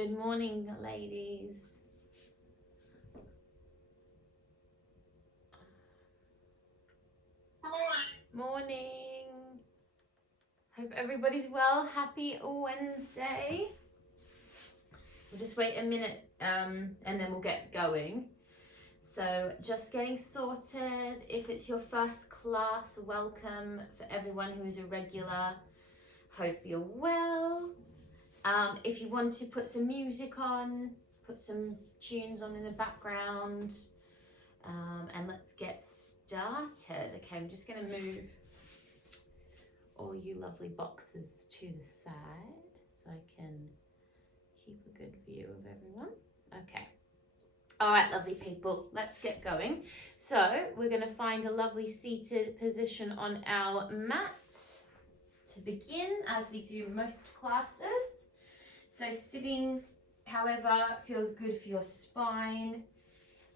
Good morning, ladies. Morning. Hope everybody's well. Happy Wednesday. We'll just wait a minute and then we'll get going. So just getting sorted. If it's your first class, welcome. For everyone who is a regular, hope you're well. If you want to put some music on, put some tunes on in the background, and let's get started. Okay, I'm just going to move all you lovely boxes to the side so I can keep a good view of everyone. Okay. All right, lovely people, let's get going. So we're going to find a lovely seated position on our mat to begin, as we do most classes. So sitting, however, feels good for your spine,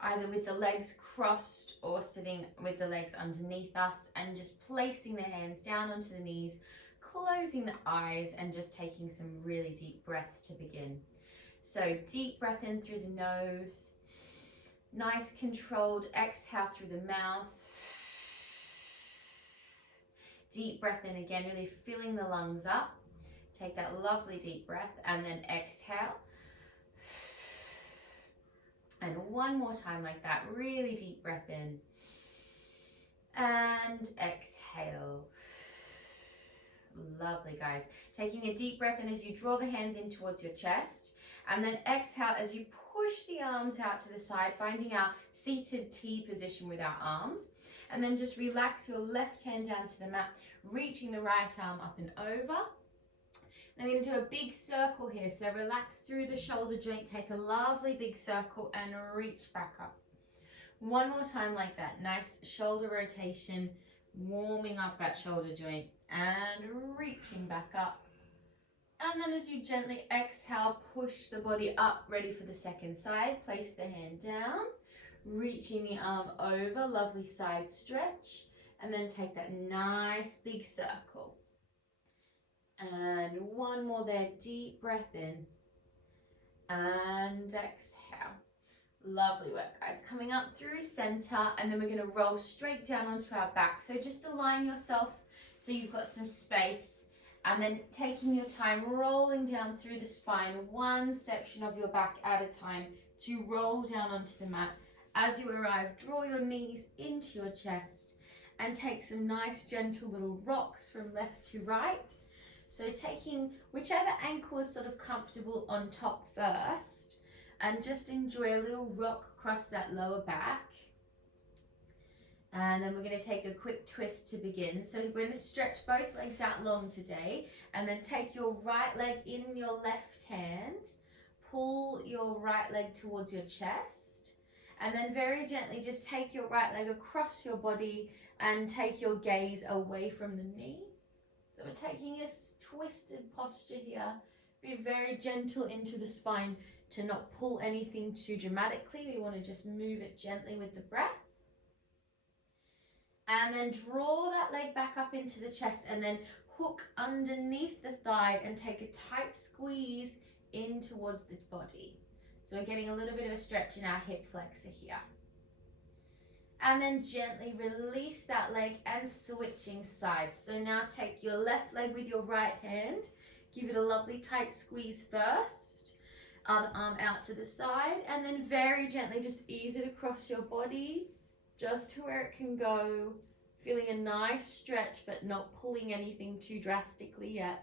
either with the legs crossed or sitting with the legs underneath us, and just placing the hands down onto the knees, closing the eyes and just taking some really deep breaths to begin. So deep breath in through the nose, nice controlled exhale through the mouth. Deep breath in again, really filling the lungs up. Take that lovely deep breath and then exhale. And one more time like that, really deep breath in and exhale. Lovely, guys. Taking a deep breath in as you draw the hands in towards your chest, and then exhale as you push the arms out to the side, finding our seated T position with our arms. And then just relax your left hand down to the mat, reaching the right arm up and over. Then we're going to do a big circle here. So relax through the shoulder joint, take a lovely big circle and reach back up. One more time like that. Nice shoulder rotation, warming up that shoulder joint and reaching back up. And then as you gently exhale, push the body up, ready for the second side. Place the hand down, reaching the arm over, lovely side stretch. And then take that nice big circle. And one more there, deep breath in and exhale. Lovely work, guys. Coming up through center, and then we're going to roll straight down onto our back. So just align yourself so you've got some space, and then taking your time, rolling down through the spine, one section of your back at a time to roll down onto the mat. As you arrive, draw your knees into your chest and take some nice gentle little rocks from left to right. So taking whichever ankle is sort of comfortable on top first, and just enjoy a little rock across that lower back. And then we're going to take a quick twist to begin. So we're going to stretch both legs out long today, and then take your right leg in your left hand, pull your right leg towards your chest, and then very gently just take your right leg across your body and take your gaze away from the knee. So we're taking a twisted posture here. Be very gentle into the spine to not pull anything too dramatically. We want to just move it gently with the breath. And then draw that leg back up into the chest, and then hook underneath the thigh and take a tight squeeze in towards the body. So we're getting a little bit of a stretch in our hip flexor here. And then gently release that leg and switching sides. So now take your left leg with your right hand. Give it a lovely tight squeeze first. Other arm out to the side. And then very gently just ease it across your body, just to where it can go. Feeling a nice stretch, but not pulling anything too drastically yet.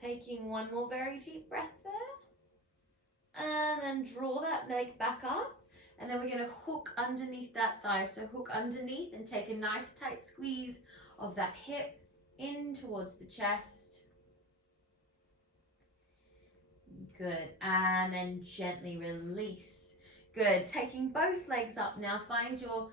Taking one more very deep breath there. And then draw that leg back up. And then we're going to hook underneath that thigh. So hook underneath and take a nice tight squeeze of that hip in towards the chest. Good. And then gently release. Good. Taking both legs up now. Find you're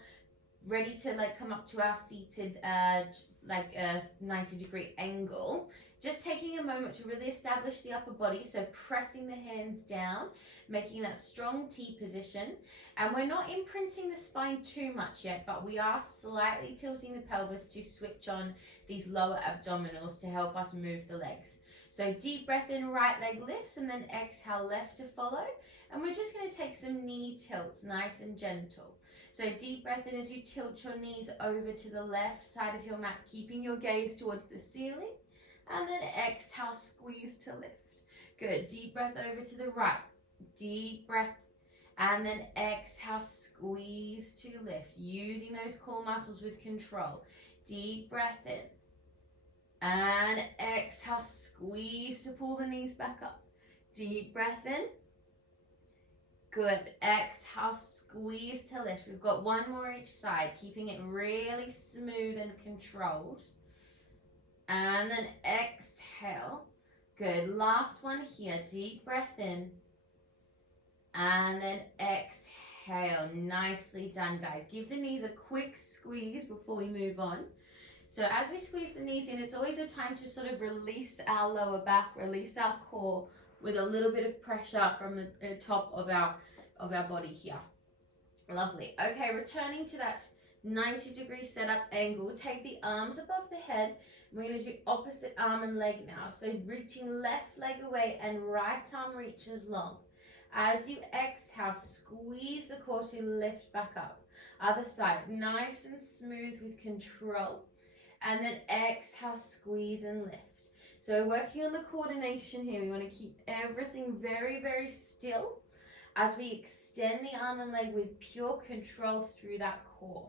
ready to come up to our seated a 90-degree angle. Just taking a moment to really establish the upper body. So pressing the hands down, making that strong T position. And we're not imprinting the spine too much yet, but we are slightly tilting the pelvis to switch on these lower abdominals to help us move the legs. So deep breath in, right leg lifts, and then exhale, left to follow. And we're just going to take some knee tilts, nice and gentle. So deep breath in as you tilt your knees over to the left side of your mat, keeping your gaze towards the ceiling. And then exhale, squeeze to lift. Good, deep breath over to the right. Deep breath. And then exhale, squeeze to lift. Using those core muscles with control. Deep breath in. And exhale, squeeze to pull the knees back up. Deep breath in. Good. Exhale, squeeze to lift. We've got one more each side, keeping it really smooth and controlled. And then exhale. Good. Last one here. Deep breath in. And then exhale. Nicely done, guys. Give the knees a quick squeeze before we move on. So as we squeeze the knees in, it's always a time to sort of release our lower back, release our core with a little bit of pressure from the top of our body here. Lovely. Okay, returning to that 90-degree setup angle, take the arms above the head. We're going to do opposite arm and leg now. So reaching left leg away and right arm reaches long. As you exhale, squeeze the core to lift back up. Other side, nice and smooth with control. And then exhale, squeeze and lift. So we're working on the coordination here. We want to keep everything very, very still as we extend the arm and leg with pure control through that core.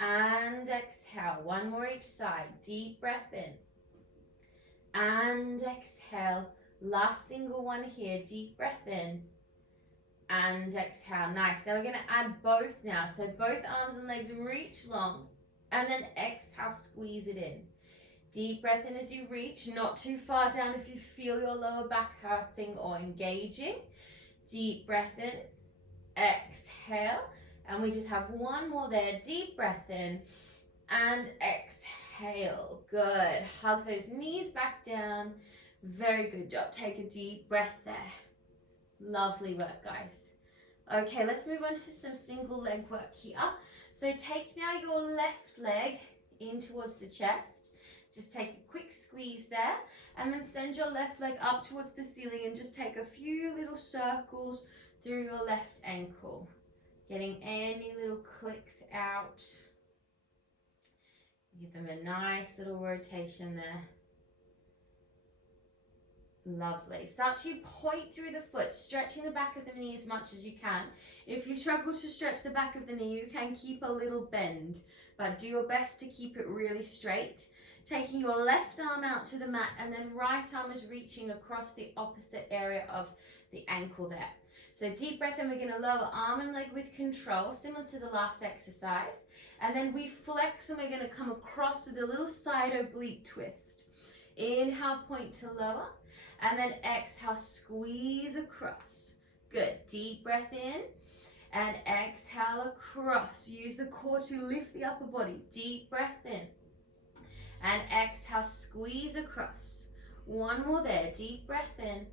And exhale. One more each side. Deep breath in. And exhale. Last single one here. Deep breath in. And exhale. Nice. Now we're going to add both now. So both arms and legs reach long. And then exhale, squeeze it in. Deep breath in as you reach, not too far down if you feel your lower back hurting or engaging. Deep breath in, exhale, and we just have one more there. Deep breath in and exhale. Good. Hug those knees back down. Very good job. Take a deep breath there. Lovely work, guys. Okay, let's move on to some single leg work here. So take now your left leg in towards the chest. Just take a quick squeeze there and then send your left leg up towards the ceiling and just take a few little circles through your left ankle. Getting any little clicks out. Give them a nice little rotation there. Lovely. Start to point through the foot, stretching the back of the knee as much as you can. If you struggle to stretch the back of the knee, you can keep a little bend, but do your best to keep it really straight. Taking your left arm out to the mat and then right arm is reaching across the opposite area of the ankle there. So deep breath in, we're going to lower arm and leg with control, similar to the last exercise. And then we flex and we're going to come across with a little side oblique twist. Inhale, point to lower. And then exhale, squeeze across. Good. Deep breath in and exhale across. Use the core to lift the upper body. Deep breath in and exhale, squeeze across. One more there. Deep breath in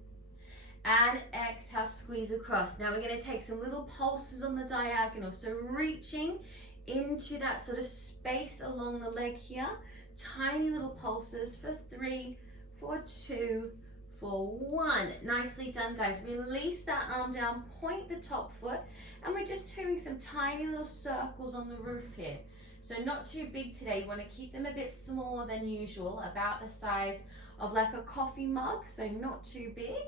and exhale, squeeze across. Now we're going to take some little pulses on the diagonal. So reaching into that sort of space along the leg here. Tiny little pulses for 3, for 2, for 1. Nicely done, guys. Release that arm down, point the top foot, and we're just doing some tiny little circles on the roof here. So not too big today. You want to keep them a bit smaller than usual, about the size of like a coffee mug, so not too big.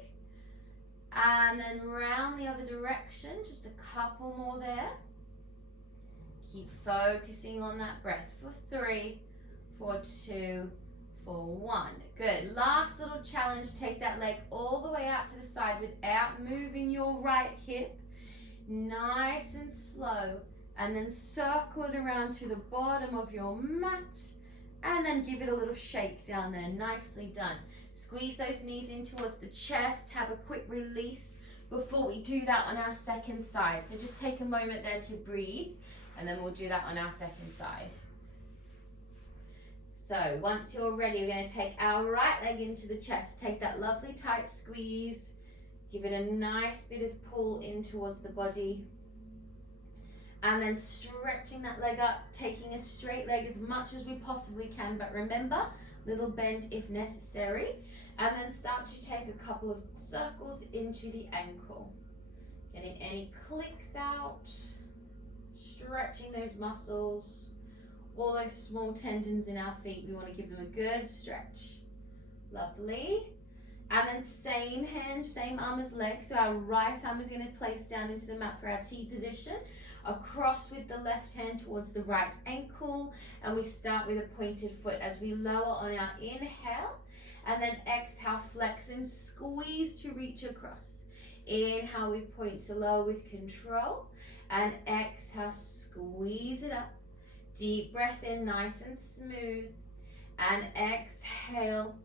And then round the other direction, just a couple more there. Keep focusing on that breath for 3, for 2, for 1. Good. Last little challenge, take that leg all the way out to the side without moving your right hip. Nice and slow. And then circle it around to the bottom of your mat. And then give it a little shake down there. Nicely done. Squeeze those knees in towards the chest. Have a quick release before we do that on our second side. So just take a moment there to breathe. And then we'll do that on our second side. So once you're ready, we're going to take our right leg into the chest. Take that lovely tight squeeze. Give it a nice bit of pull in towards the body. And then stretching that leg up, taking a straight leg as much as we possibly can. But remember, little bend if necessary, and then start to take a couple of circles into the ankle. Getting any clicks out, stretching those muscles, all those small tendons in our feet, we want to give them a good stretch. Lovely. And then same hand, same arm as leg. So our right arm is going to place down into the mat for our T position. Across with the left hand towards the right ankle. And we start with a pointed foot as we lower on our inhale. And then exhale, flex and squeeze to reach across. Inhale, we point to lower with control. And exhale, squeeze it up. Deep breath in, nice and smooth. And exhale.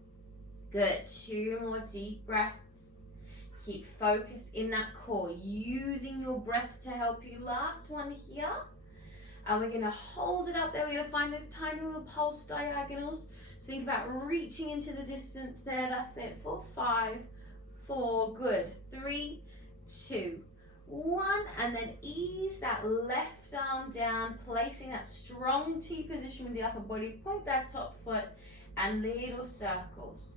Good, 2 more deep breaths. Keep focus in that core, using your breath to help you. Last one here. And we're gonna hold it up there. We're gonna find those tiny little pulse diagonals. So think about reaching into the distance there. That's it for 5, 4, good. 3, 2, 1. And then ease that left arm down, placing that strong T position with the upper body. Point that top foot and little circles.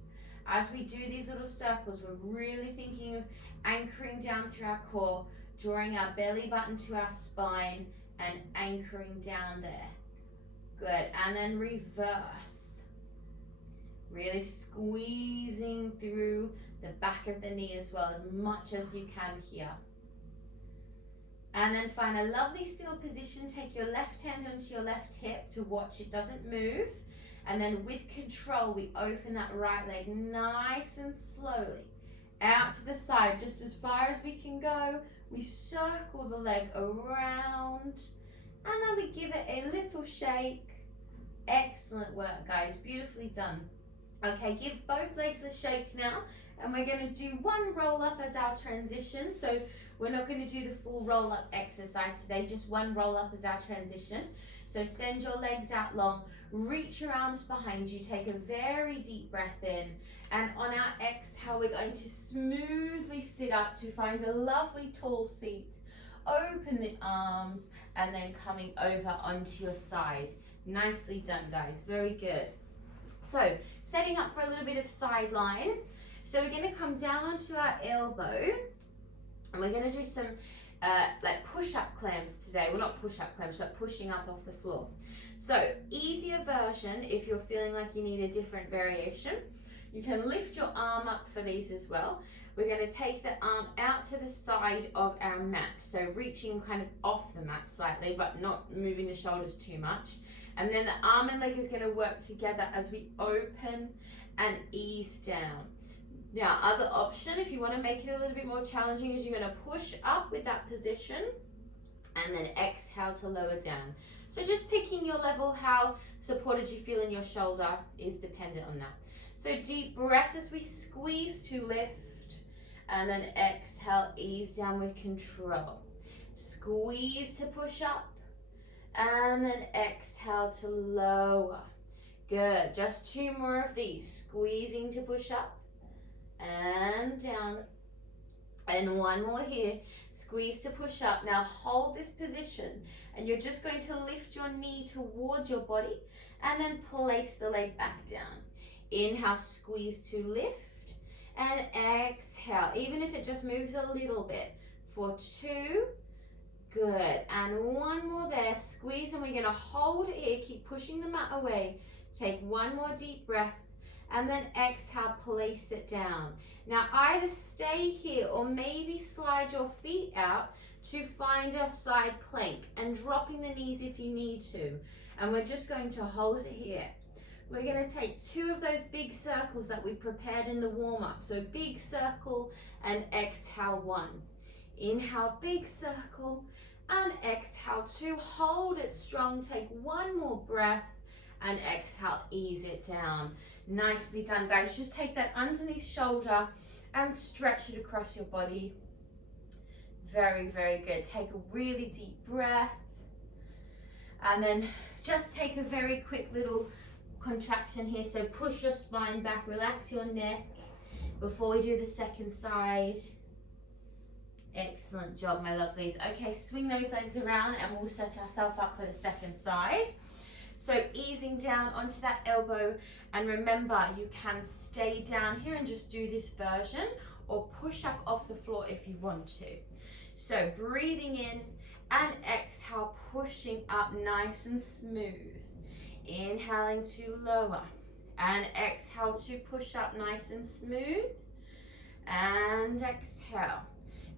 As we do these little circles, we're really thinking of anchoring down through our core, drawing our belly button to our spine and anchoring down there. Good, and then reverse. Really squeezing through the back of the knee as well, as much as you can here. And then find a lovely still position. Take your left hand onto your left hip to watch it doesn't move. And then with control, we open that right leg nice and slowly out to the side, just as far as we can go. We circle the leg around, and then we give it a little shake. Excellent work, guys. Beautifully done. Okay, give both legs a shake now, and we're going to do one roll up as our transition. So we're not going to do the full roll up exercise today, just one roll up as our transition. So send your legs out long. Reach your arms behind you, take a very deep breath in, and on our exhale, we're going to smoothly sit up to find a lovely tall seat. Open the arms, and then coming over onto your side. Nicely done, guys, very good. So, setting up for a little bit of side line. So we're gonna come down onto our elbow, and we're gonna do some like push-up clamps today. Well, not push-up clamps, but pushing up off the floor. So, easier version, if you're feeling like you need a different variation, you can lift your arm up for these as well. We're going to take the arm out to the side of our mat, so reaching kind of off the mat slightly, but not moving the shoulders too much. And then the arm and leg is going to work together as we open and ease down. Now, other option, if you want to make it a little bit more challenging, is you're going to push up with that position and then exhale to lower down. So just picking your level, how supported you feel in your shoulder is dependent on that. So deep breath as we squeeze to lift, and then exhale, ease down with control. Squeeze to push up, and then exhale to lower. Good, just 2 more of these. Squeezing to push up, and down. And 1 more here. Squeeze to push up. Now hold this position, and you're just going to lift your knee towards your body and then place the leg back down. Inhale, squeeze to lift, and exhale, even if it just moves a little bit, for 2. Good, and 1 more there. Squeeze, and we're going to hold it here. Keep pushing the mat away. Take 1 more deep breath, and then exhale, place it down. Now either stay here or maybe slide your feet out to find a side plank, and dropping the knees if you need to. And we're just going to hold it here. We're going to take 2 of those big circles that we prepared in the warm-up. So big circle and exhale 1. Inhale, big circle, and exhale 2. Hold it strong. Take 1 more breath, and exhale, ease it down. Nicely done, guys. Just take that underneath shoulder and stretch it across your body. Very, very good. Take a really deep breath, and then just take a very quick little contraction here. So push your spine back, relax your neck before we do the second side. Excellent job, my lovelies. Okay, swing those legs around, and we'll set ourselves up for the second side. So easing down onto that elbow, and remember you can stay down here and just do this version or push up off the floor if you want to. So breathing in and exhale, pushing up nice and smooth. Inhaling to lower and exhale to push up nice and smooth, and exhale.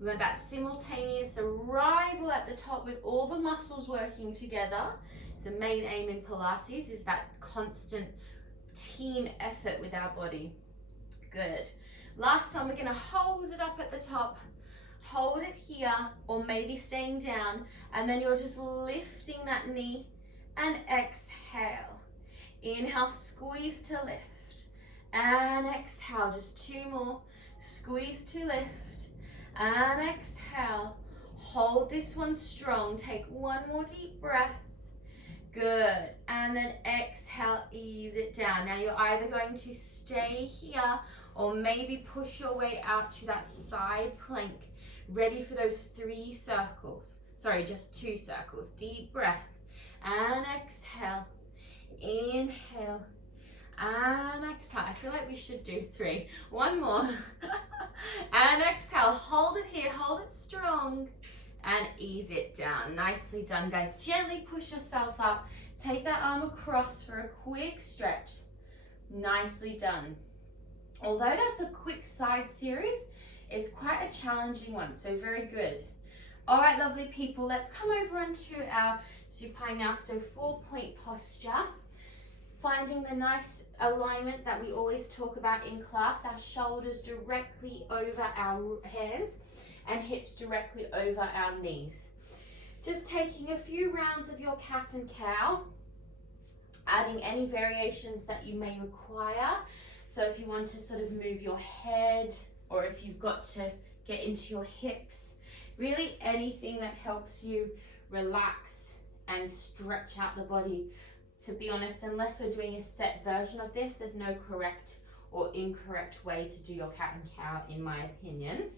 We want that simultaneous arrival at the top with all the muscles working together. The main aim in Pilates is that constant team effort with our body. Good. Last time, we're going to hold it up at the top, hold it here, or maybe staying down, and then you're just lifting that knee and exhale. Inhale, squeeze to lift, and exhale. Just 2 more. Squeeze to lift, and exhale. Hold this one strong. Take 1 more deep breath. Good. And then exhale, ease it down. Now you're either going to stay here or maybe push your way out to that side plank. Ready for those 3 circles. Sorry, just 2 circles. Deep breath. And exhale. Inhale. And exhale. I feel like we should do 3. 1 more. And exhale. Hold it here. Hold it strong. And ease it down. Nicely done, guys. Gently push yourself up. Take that arm across for a quick stretch. Nicely done. Although that's a quick side series, it's quite a challenging one, so very good. All right, lovely people, let's come over onto our supine now. So 4-point posture. Finding the nice alignment that we always talk about in class. Our shoulders directly over our hands and hips directly over our knees. Just taking a few rounds of your cat and cow, adding any variations that you may require. So if you want to sort of move your head, or if you've got to get into your hips, really anything that helps you relax and stretch out the body. To be honest, unless we're doing a set version of this, there's no correct or incorrect way to do your cat and cow, in my opinion.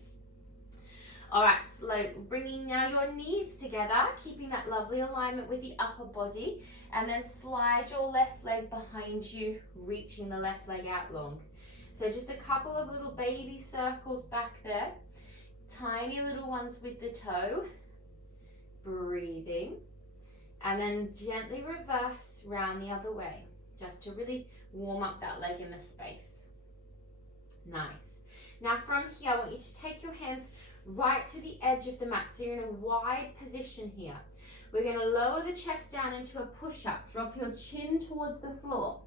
All right, so bringing now your knees together, keeping that lovely alignment with the upper body, and then slide your left leg behind you, reaching the left leg out long. So just a couple of little baby circles back there, tiny little ones with the toe, breathing, and then gently reverse round the other way, just to really warm up that leg in the space. Nice. Now from here, I want you to take your hands right to the edge of the mat, so you're in a wide position here. We're going to lower the chest down into a push-up. Drop your chin towards the floor.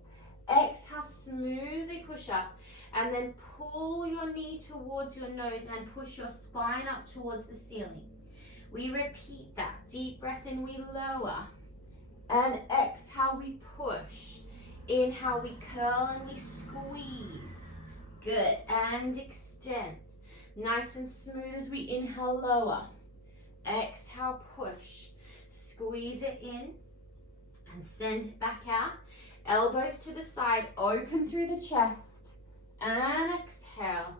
Exhale, smoothly push up, and then pull your knee towards your nose and push your spine up towards the ceiling. We repeat that. Deep breath in, we lower, and exhale, we push. Inhale, we curl and we squeeze. Good, and extend. Nice and smooth as we inhale, lower. Exhale, push. Squeeze it in and send it back out. Elbows to the side, open through the chest. And exhale.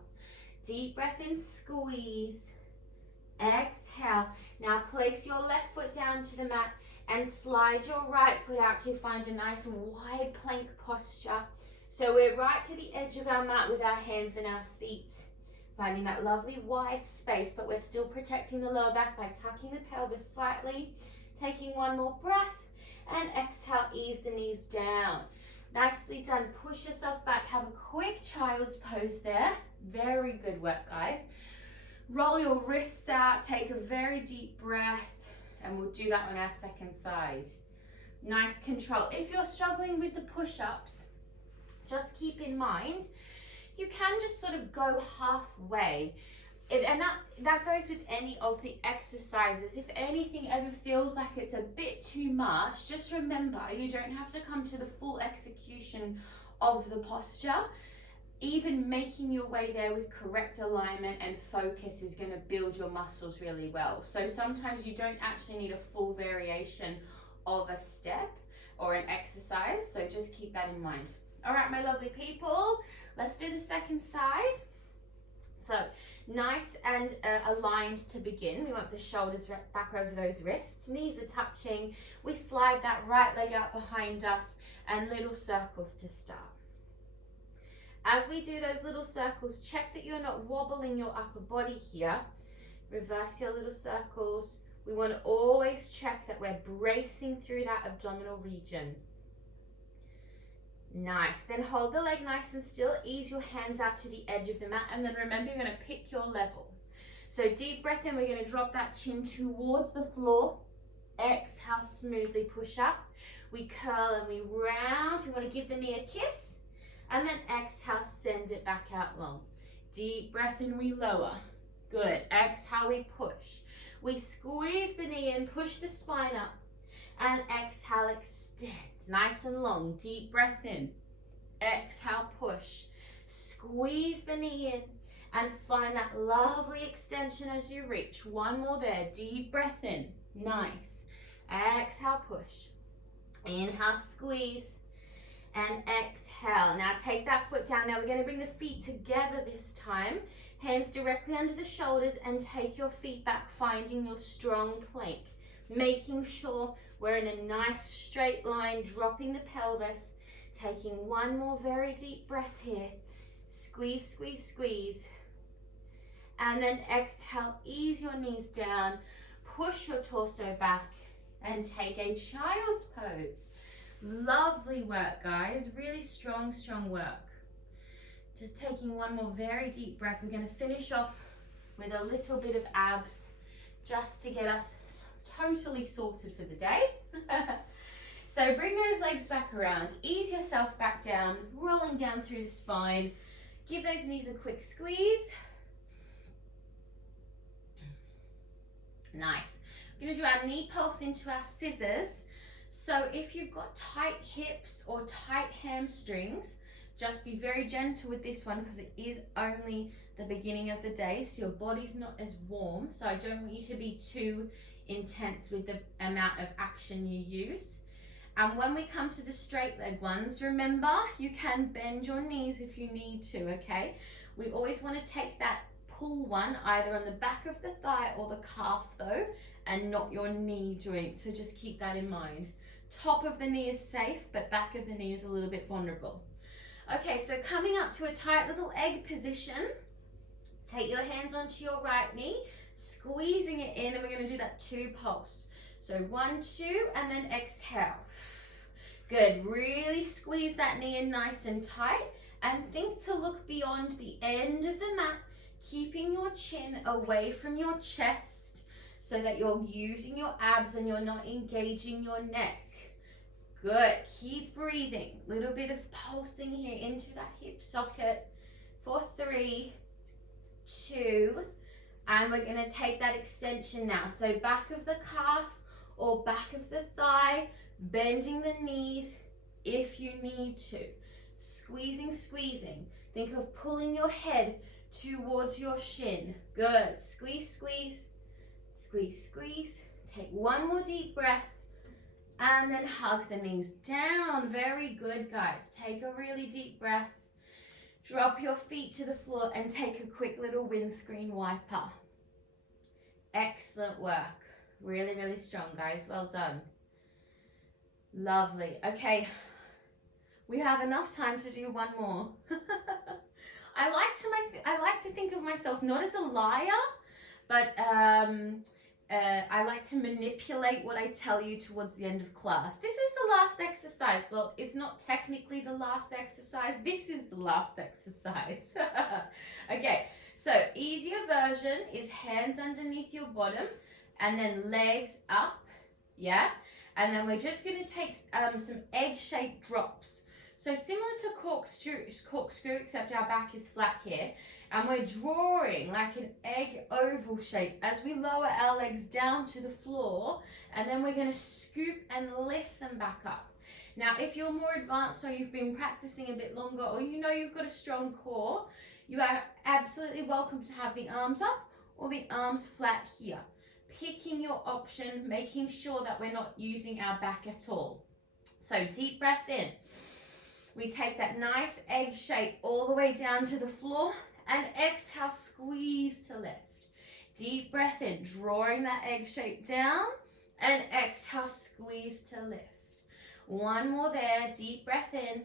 Deep breath in, squeeze. Exhale. Now place your left foot down to the mat and slide your right foot out to find a nice wide plank posture. So we're right to the edge of our mat with our hands and our feet. Finding that lovely wide space, but we're still protecting the lower back by tucking the pelvis slightly. Taking 1 more breath, and exhale, ease the knees down. Nicely done. Push yourself back. Have a quick child's pose there. Very good work, guys. Roll your wrists out. Take a very deep breath, and we'll do that on our second side. Nice control. If you're struggling with the push-ups, just keep in mind, you can just sort of go halfway. And that goes with any of the exercises. If anything ever feels like it's a bit too much, just remember, you don't have to come to the full execution of the posture. Even making your way there with correct alignment and focus is going to build your muscles really well. So sometimes you don't actually need a full variation of a step or an exercise. So just keep that in mind. All right, my lovely people, let's do the second side. So nice and aligned to begin. We want the shoulders back over those wrists, knees are touching. We slide that right leg out behind us and little circles to start. As we do those little circles, check that you're not wobbling your upper body here. Reverse your little circles. We want to always check that we're bracing through that abdominal region. Nice. Then hold the leg nice and still. Ease your hands out to the edge of the mat. And then remember, you're going to pick your level. So deep breath in. We're going to drop that chin towards the floor. Exhale, smoothly push up. We curl and we round. We want to give the knee a kiss. And then exhale, send it back out long. Deep breath in, we lower. Good. Exhale, we push. We squeeze the knee in, push the spine up. And exhale, extend. Nice and long. Deep breath in. Exhale, push. Squeeze the knee in and find that lovely extension as you reach. One more there. Deep breath in. Nice. Exhale, push. Inhale, squeeze. And exhale. Now take that foot down. Now we're going to bring the feet together this time. Hands directly under the shoulders and take your feet back, finding your strong plank. Making sure we're in a nice straight line, dropping the pelvis. Taking one more very deep breath here. Squeeze, squeeze, squeeze. And then exhale, ease your knees down. Push your torso back and take a child's pose. Lovely work, guys. Really strong, strong work. Just taking one more very deep breath. We're going to finish off with a little bit of abs just to get us totally sorted for the day. So bring those legs back around. Ease yourself back down, rolling down through the spine. Give those knees a quick squeeze. Nice. We're going to do our knee pulse into our scissors. So if you've got tight hips or tight hamstrings, just be very gentle with this one because it is only the beginning of the day, so your body's not as warm. So I don't want you to be too intense with the amount of action you use. And when we come to the straight leg ones, remember, you can bend your knees if you need to, okay? We always want to take that pull one either on the back of the thigh or the calf though, and not your knee joint. So just keep that in mind. Top of the knee is safe, but back of the knee is a little bit vulnerable. Okay, so coming up to a tight little egg position. Take your hands onto your right knee, squeezing it in, and we're going to do that 2 pulse. So 1, 2, and then exhale. Good. Really squeeze that knee in nice and tight, and think to look beyond the end of the mat, keeping your chin away from your chest so that you're using your abs and you're not engaging your neck. Good. Keep breathing. Little bit of pulsing here into that hip socket for 3, 2, and we're going to take that extension now. So back of the calf or back of the thigh, bending the knees if you need to. Squeezing, squeezing. Think of pulling your head towards your shin. Good. Squeeze, squeeze, squeeze, squeeze. Take one more deep breath. And then hug the knees down. Very good, guys. Take a really deep breath. Drop your feet to the floor and take a quick little windscreen wiper. Excellent work. Really, really strong, guys. Well done. Lovely. Okay. We have enough time to do one more. I like to think of myself not as a liar, but I like to manipulate what I tell you towards the end of class. This is the last exercise. Well, it's not technically the last exercise. This is the last exercise. Okay, so easier version is hands underneath your bottom and then legs up, yeah? And then we're just going to take some egg-shaped drops. So similar to corkscrew, except our back is flat here. And we're drawing like an egg oval shape as we lower our legs down to the floor, and then we're going to scoop and lift them back up. Now, if you're more advanced or you've been practicing a bit longer, or you know you've got a strong core, you are absolutely welcome to have the arms up or the arms flat here. Picking your option, making sure that we're not using our back at all. So deep breath in. We take that nice egg shape all the way down to the floor, And exhale, squeeze to lift. Deep breath in, drawing that egg shape down. And exhale, squeeze to lift. One more there, deep breath in.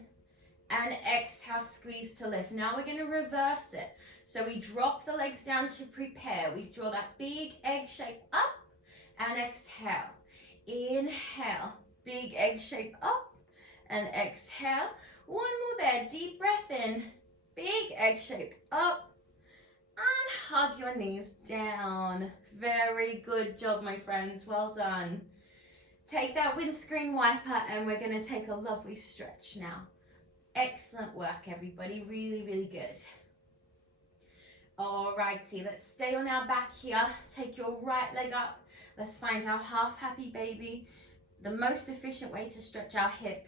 And exhale, squeeze to lift. Now we're going to reverse it. So we drop the legs down to prepare. We draw that big egg shape up and exhale. Inhale, big egg shape up and exhale. One more there, deep breath in, big egg shape up and hug your knees down. Very good job, my friends. Well done. Take that windscreen wiper and we're going to take a lovely stretch now. Excellent work, everybody. Really, really good. Alrighty, let's stay on our back here. Take your right leg up. Let's find our half happy baby. The most efficient way to stretch our hip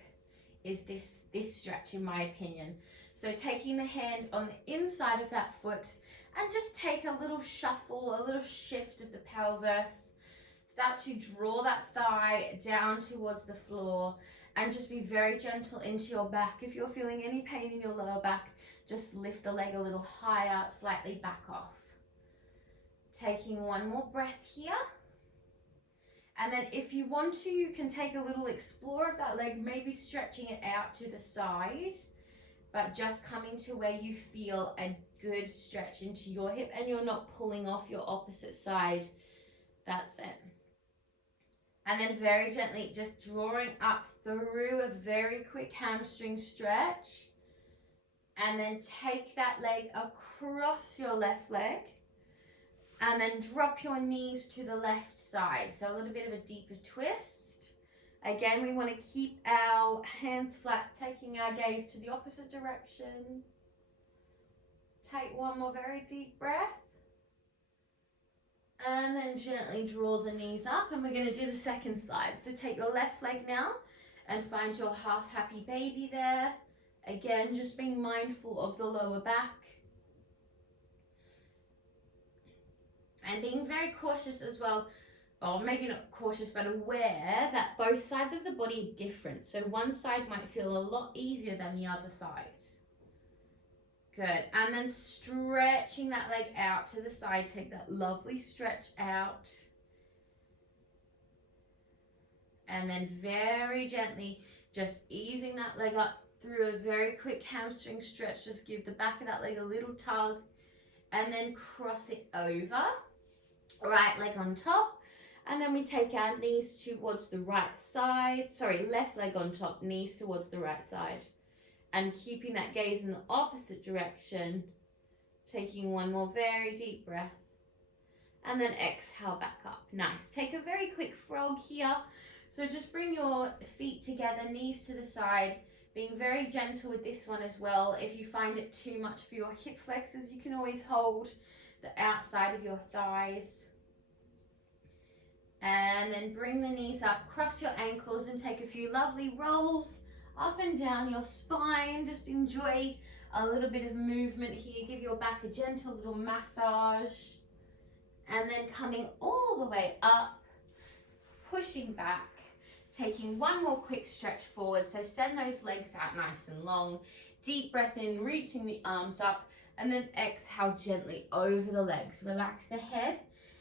is this stretch, in my opinion. So taking the hand on the inside of that foot and just take a little shuffle, a little shift of the pelvis. Start to draw that thigh down towards the floor and just be very gentle into your back. If you're feeling any pain in your lower back, just lift the leg a little higher, slightly back off. Taking one more breath here. And then if you want to, you can take a little explore of that leg, maybe stretching it out to the side, but just coming to where you feel a good stretch into your hip and you're not pulling off your opposite side. That's it. And then very gently just drawing up through a very quick hamstring stretch. And then take that leg across your left leg. And then drop your knees to the left side. So a little bit of a deeper twist. Again, we want to keep our hands flat, taking our gaze to the opposite direction. Take one more very deep breath. And then gently draw the knees up. And we're going to do the second side. So take your left leg now and find your half happy baby there. Again, just being mindful of the lower back. And being very cautious as well, or maybe not cautious, but aware that both sides of the body are different. So one side might feel a lot easier than the other side. Good. And then stretching that leg out to the side. Take that lovely stretch out. And then very gently just easing that leg up through a very quick hamstring stretch. Just give the back of that leg a little tug. And then cross it over. Right leg on top, and then we take our knees towards the right side, left leg on top, knees towards the right side, and keeping that gaze in the opposite direction, taking one more very deep breath, and then exhale back up. Nice. Take a very quick frog here, so just bring your feet together, knees to the side, being very gentle with this one as well. If you find it too much for your hip flexors, you can always hold the outside of your thighs. And then bring the knees up, cross your ankles and take a few lovely rolls up and down your spine. Just enjoy a little bit of movement here. Give your back a gentle little massage. And then coming all the way up, pushing back, taking one more quick stretch forward. So send those legs out nice and long. Deep breath in, reaching the arms up. And then exhale gently over the legs. Relax the head.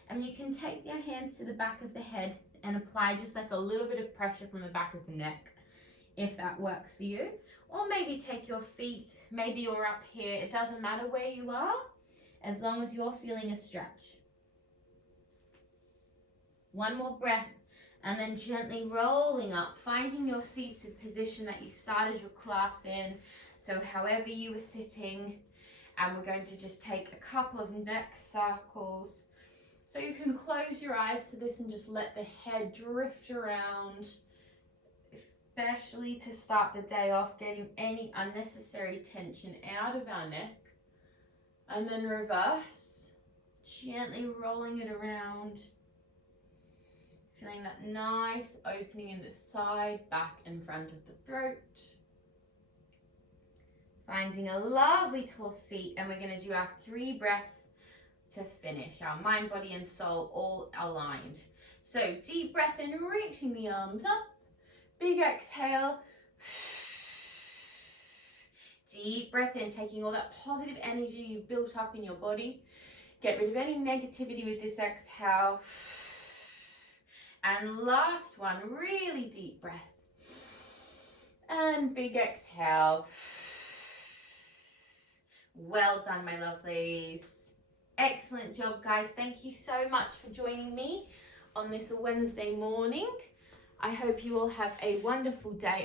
And you can take your hands to the back of the head and apply just like a little bit of pressure from the back of the neck, if that works for you. Or maybe take your feet, maybe you're up here. It doesn't matter where you are, as long as you're feeling a stretch. One more breath, and then gently rolling up, finding your seated position that you started your class in. So however you were sitting, and we're going to just take a couple of neck circles. So you can close your eyes to this and just let the head drift around, especially to start the day off, getting any unnecessary tension out of our neck. And then reverse, gently rolling it around, feeling that nice opening in the side, back and front of the throat. Finding a lovely tall seat, and we're going to do our 3 breaths to finish. Our mind, body and soul all aligned. So deep breath in, reaching the arms up. Big exhale. Deep breath in, taking all that positive energy you've built up in your body. Get rid of any negativity with this exhale. And last one, really deep breath. And big exhale. Well done, my lovelies. Excellent job, guys. Thank you so much for joining me on this Wednesday morning. I hope you all have a wonderful day.